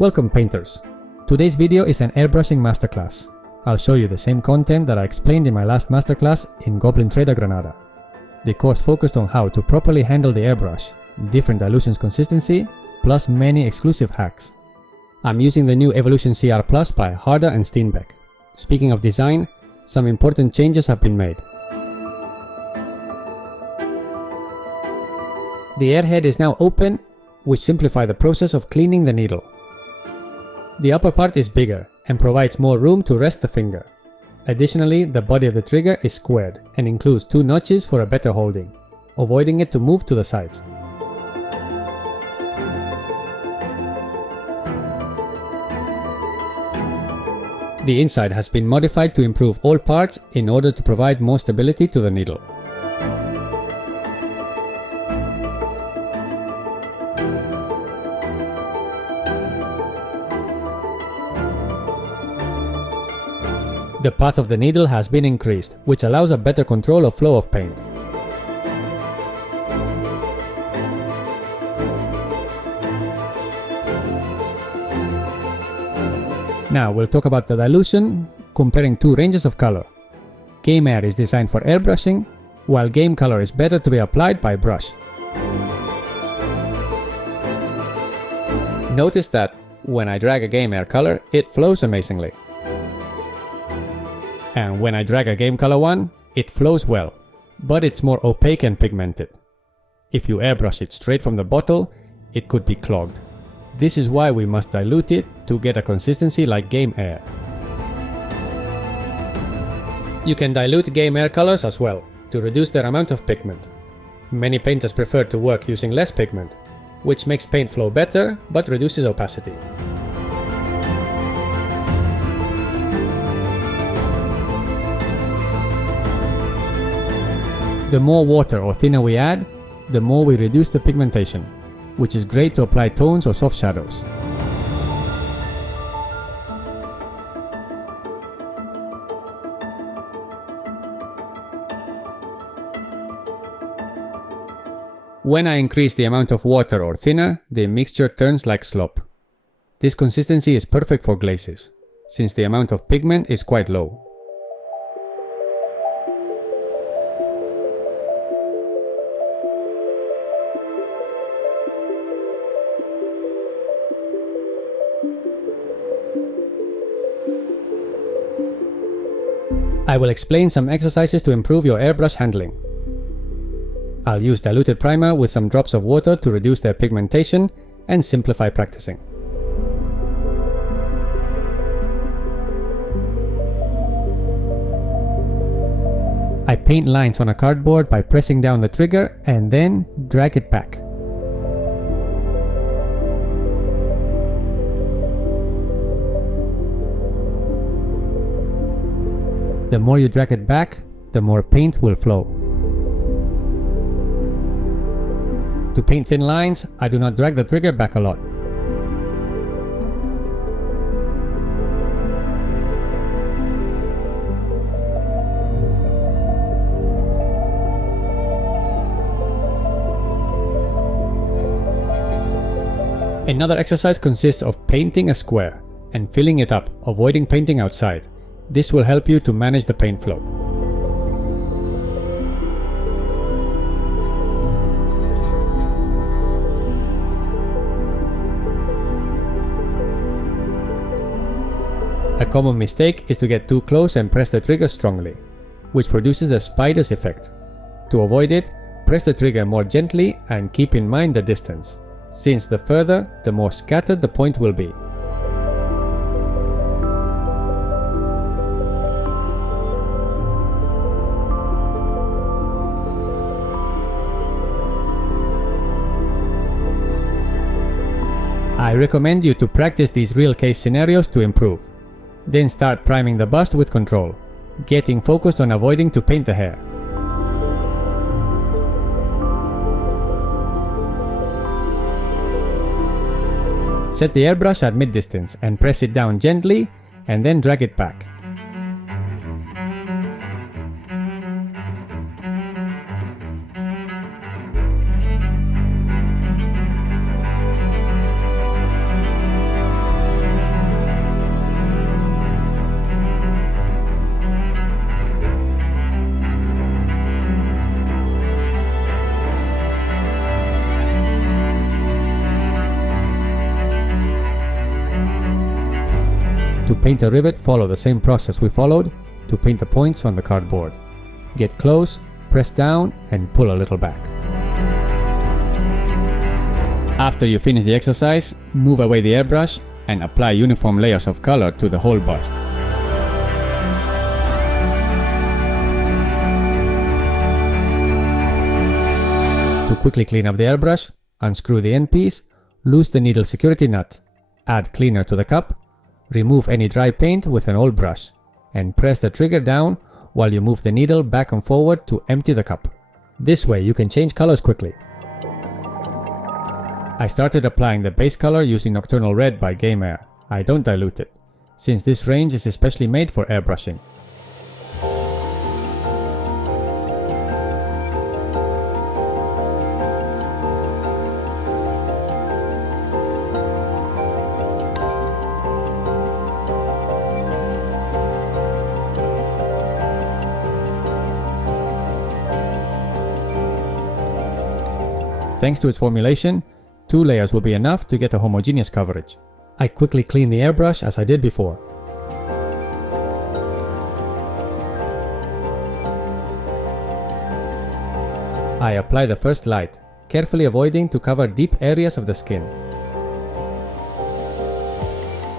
Welcome painters! Today's video is an airbrushing masterclass. I'll show you the same content that I explained in my last masterclass in Goblin Trader Granada. The course focused on how to properly handle the airbrush, different dilutions consistency, plus many exclusive hacks. I'm using the new Evolution CR Plus by Harder and Steenbeck. Speaking of design, some important changes have been made. The airhead is now open, which simplifies the process of cleaning the needle. The upper part is bigger and provides more room to rest the finger. Additionally, the body of the trigger is squared and includes 2 notches for a better holding, avoiding it to move to the sides. The inside has been modified to improve all parts in order to provide more stability to the needle. The path of the needle has been increased, which allows a better control of flow of paint. Now we'll talk about the dilution, comparing 2 ranges of color. Game Air is designed for airbrushing, while Game Color is better to be applied by brush. Notice that when I drag a Game Air color, it flows amazingly. And when I drag a Game Color one, it flows well, but it's more opaque and pigmented. If you airbrush it straight from the bottle, it could be clogged. This is why we must dilute it to get a consistency like Game Air. You can dilute Game Air colors as well, to reduce their amount of pigment. Many painters prefer to work using less pigment, which makes paint flow better but reduces opacity. The more water or thinner we add, the more we reduce the pigmentation, which is great to apply tones or soft shadows. When I increase the amount of water or thinner, the mixture turns like slop. This consistency is perfect for glazes, since the amount of pigment is quite low. I will explain some exercises to improve your airbrush handling. I'll use diluted primer with some drops of water to reduce their pigmentation and simplify practicing. I paint lines on a cardboard by pressing down the trigger and then drag it back. The more you drag it back, the more paint will flow. To paint thin lines, I do not drag the trigger back a lot. Another exercise consists of painting a square and filling it up, avoiding painting outside. This will help you to manage the paint flow. A common mistake is to get too close and press the trigger strongly, which produces the spider's effect. To avoid it, press the trigger more gently and keep in mind the distance, since the further, the more scattered the point will be. I recommend you to practice these real case scenarios to improve. Then start priming the bust with control, getting focused on avoiding to paint the hair. Set the airbrush at mid-distance and press it down gently and then drag it back. To paint a rivet, follow the same process we followed to paint the points on the cardboard. Get close, press down, and pull a little back. After you finish the exercise, move away the airbrush and apply uniform layers of color to the whole bust. To quickly clean up the airbrush, unscrew the end piece, loose the needle security nut, add cleaner to the cup, remove any dry paint with an old brush, and press the trigger down while you move the needle back and forward to empty the cup. This way you can change colors quickly. I started applying the base color using Nocturnal Red by Game Air. I don't dilute it, since this range is especially made for airbrushing. Thanks to its formulation, 2 layers will be enough to get a homogeneous coverage. I quickly clean the airbrush as I did before. I apply the first light, carefully avoiding to cover deep areas of the skin.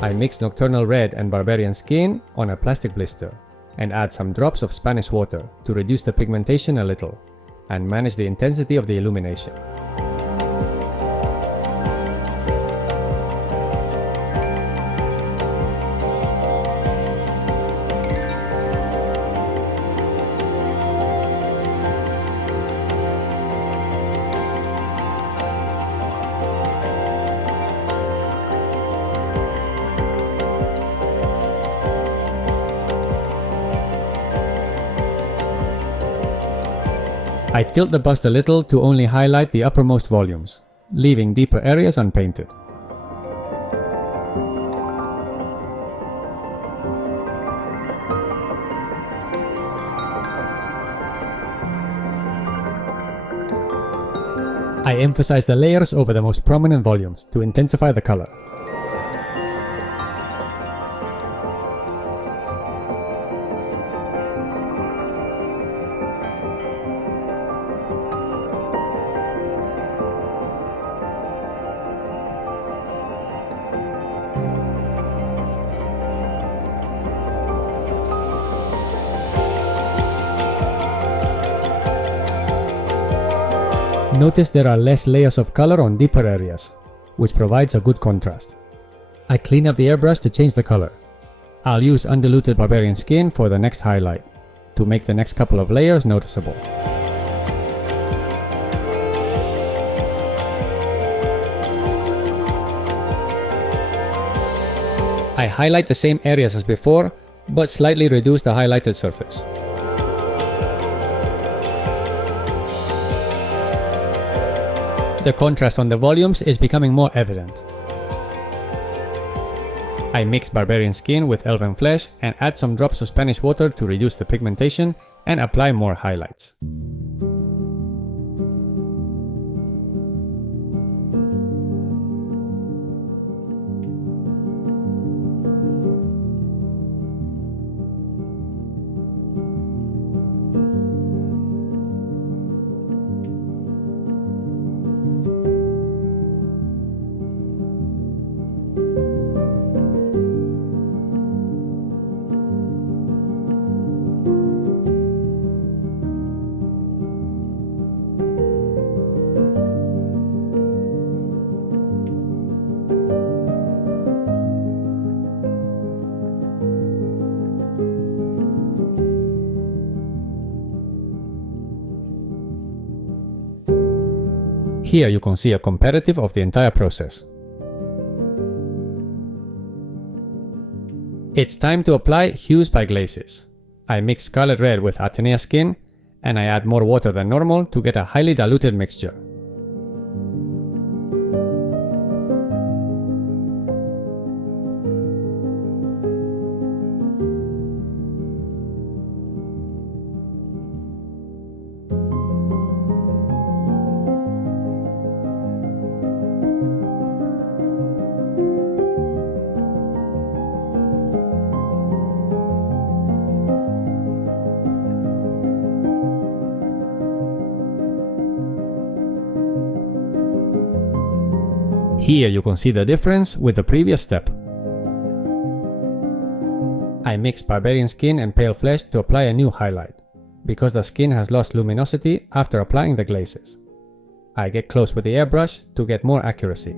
I mix Nocturnal Red and Barbarian Skin on a plastic blister and add some drops of Spanish water to reduce the pigmentation a little and manage the intensity of the illumination. I tilt the bust a little to only highlight the uppermost volumes, leaving deeper areas unpainted. I emphasize the layers over the most prominent volumes to intensify the color. Notice there are less layers of color on deeper areas, which provides a good contrast. I clean up the airbrush to change the color. I'll use undiluted Barbarian Skin for the next highlight, to make the next couple of layers noticeable. I highlight the same areas as before, but slightly reduce the highlighted surface. The contrast on the volumes is becoming more evident. I mix Barbarian Skin with Elven Flesh and add some drops of Spanish water to reduce the pigmentation and apply more highlights. Here you can see a comparative of the entire process. It's time to apply Hues by Glazes. I mix Scarlet Red with Atenea Skin, and I add more water than normal to get a highly diluted mixture. Here you can see the difference with the previous step. I mix Barbarian Skin and Pale Flesh to apply a new highlight, because the skin has lost luminosity after applying the glazes. I get close with the airbrush to get more accuracy.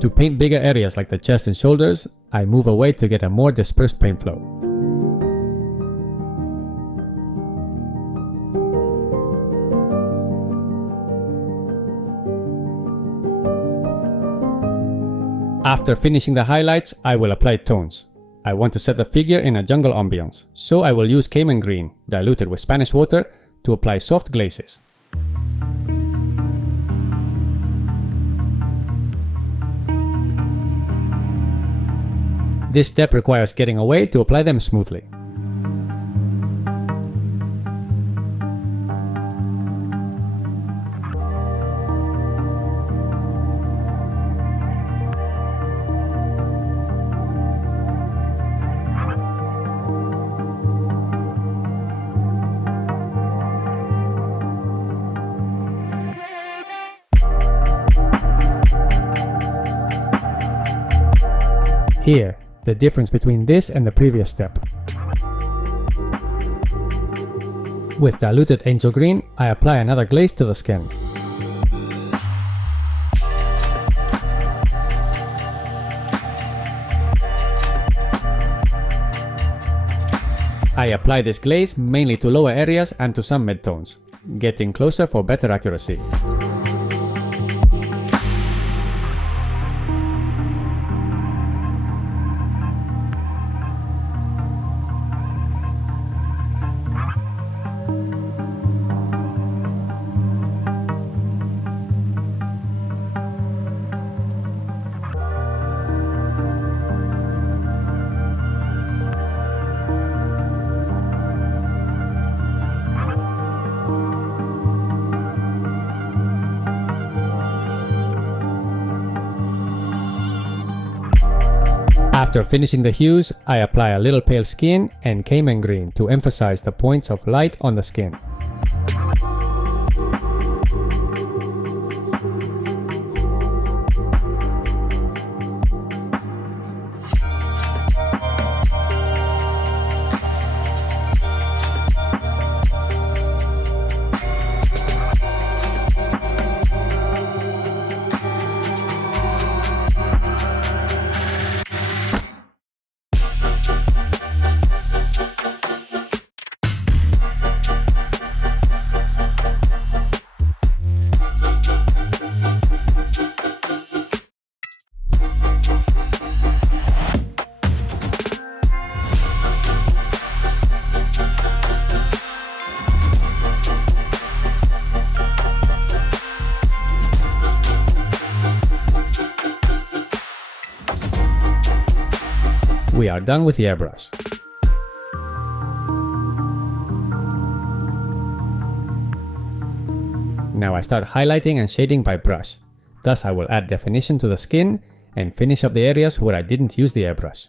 To paint bigger areas like the chest and shoulders, I move away to get a more dispersed paint flow. After finishing the highlights, I will apply tones. I want to set the figure in a jungle ambience, so I will use Cayman Green, diluted with Spanish water, to apply soft glazes. This step requires getting away to apply them smoothly. Here, the difference between this and the previous step. With diluted Angel Green, I apply another glaze to the skin. I apply this glaze mainly to lower areas and to some midtones, getting closer for better accuracy. After finishing the hues, I apply a little pale skin and Cayman Green to emphasize the points of light on the skin. We are done with the airbrush. Now I start highlighting and shading by brush. Thus I will add definition to the skin and finish up the areas where I didn't use the airbrush.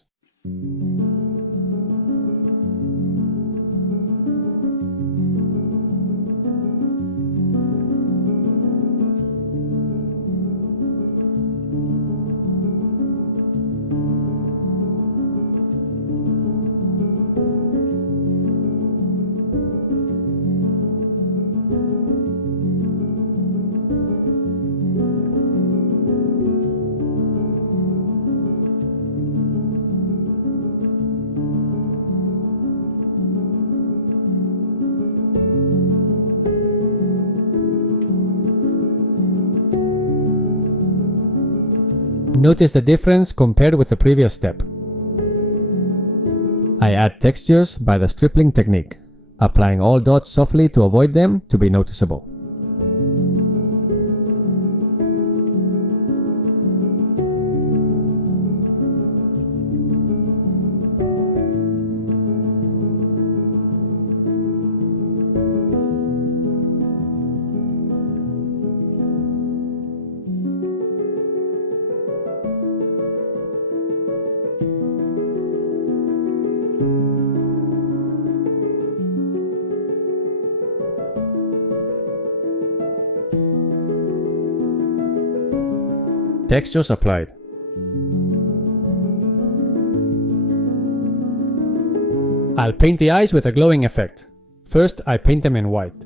Notice the difference compared with the previous step. I add textures by the stripling technique, applying all dots softly to avoid them to be noticeable. textures applied. I'll paint the eyes with a glowing effect. First, I paint them in white.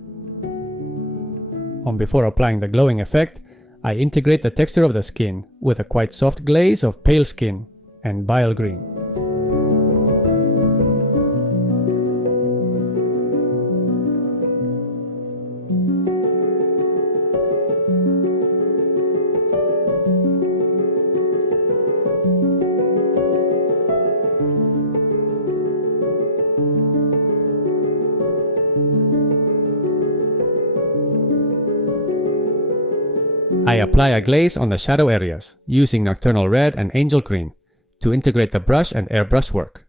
Before applying the glowing effect, I integrate the texture of the skin with a quite soft glaze of pale skin and bile green. I apply a glaze on the shadow areas, using Nocturnal Red and Angel Green to integrate the brush and airbrush work.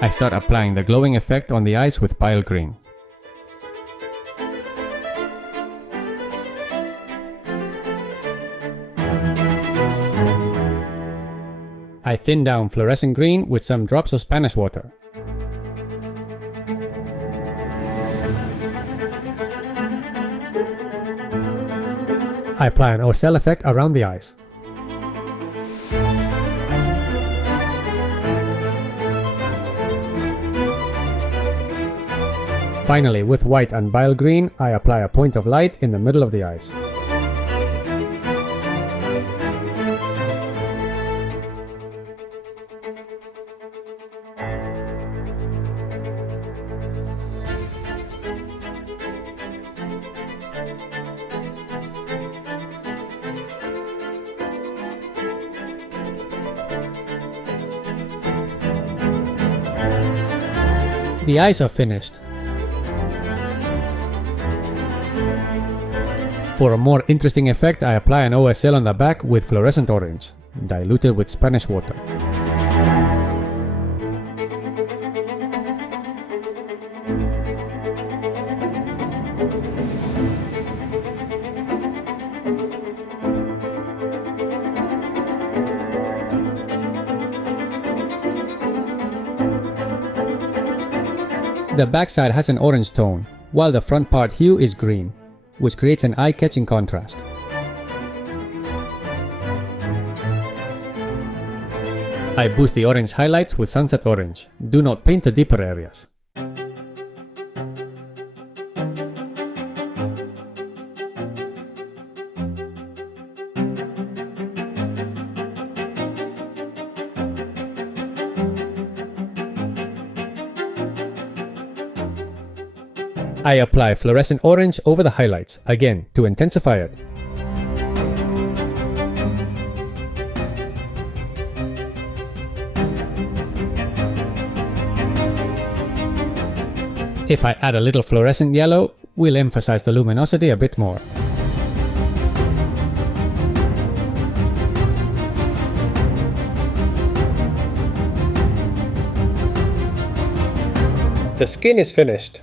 I start applying the glowing effect on the eyes with bile green. I thin down fluorescent green with some drops of Spanish water. I apply an ocell effect around the eyes. Finally, with white and bile green, I apply a point of light in the middle of the eyes. The eyes are finished. For a more interesting effect, I apply an OSL on the back with fluorescent orange, diluted with Spanish water. The backside has an orange tone, while the front part hue is green, which creates an eye-catching contrast. I boost the orange highlights with sunset orange. Do not paint the deeper areas. I apply fluorescent orange over the highlights, again to intensify it. If I add a little fluorescent yellow, we'll emphasize the luminosity a bit more. The skin is finished.